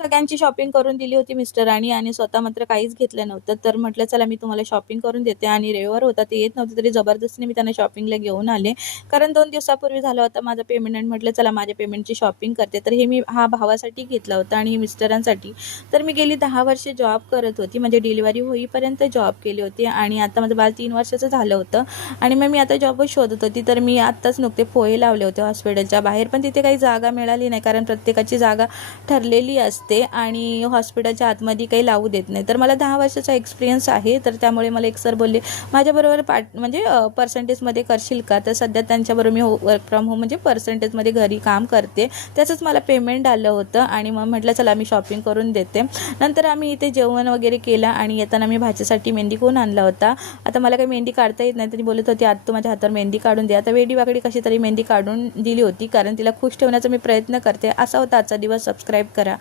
सगळ्यांची शॉपिंग करून दिली होती मिस्टरांनी आणि स्वतः मात्र काहीच घेतलं नव्हतं. तर म्हटलं चला मी तुम्हाला शॉपिंग करून देते आणि रविवार होता, ते येत नव्हते तरी जबरदस्तीने मी त्यांना शॉपिंगला घेऊन आले. कारण 2 दिवसापूर्वी झालं होतं माझं पेमेंट आणि म्हटलं चला माझ्या पेमेंटची शॉपिंग करते. तर हे मी भावासाठी घेतलं होतं आणि हे मिस्टरांसाठी. तर मी गेली 10 वर्षे जॉब करत होती, म्हणजे डिलिव्हरी होईपर्यंत जॉब केली होती आणि आता माझं बाळ 3 वर्षाचं झालं होतं आणि मग मी आता जॉबच शोधत होती. तर मी आत्ताच नुकते पोहे लावले होते हॉस्पिटलच्या बाहेर, पण तिथे काही जागा मिळाली नाही कारण प्रत्येकाची जागा ठरलेली असते आणि हॉस्पिटलच्या आतमध्ये काही लावू देत नाही. तर मला 10 वर्षाचा एक्सपिरियन्स आहे, तर त्यामुळे मला एक सर बोलले माझ्याबरोबर म्हणजे पर्सेंटेजमध्ये करशील का? तर सध्या त्यांच्याबरोबर मी वर्क फ्रॉम होम म्हणजे पर्सेंटेजमध्ये घरी काम करते, त्याचंच मला पेमेंट आलं होतं आणि मग म्हटलं चला मी शॉपिंग करून देते. नंतर आम्ही इथे जेवण वगैरे केलं आणि येताना मी भाच्यासाठी मेहंदी कोण आणला होता. आता मला काही मेहंदी काढता येत नाही, तरी बोलत होती आज तू माझ्या हातावर मेहंदी काढून दे. आता वेडी वाकडी कशी तरी मेहंदी काढून दिली होती कारण तिला खुश ठेवण्याचा मी प्रयत्न करते. असा होता आजचा दिवस. सबस्क्राईब करा.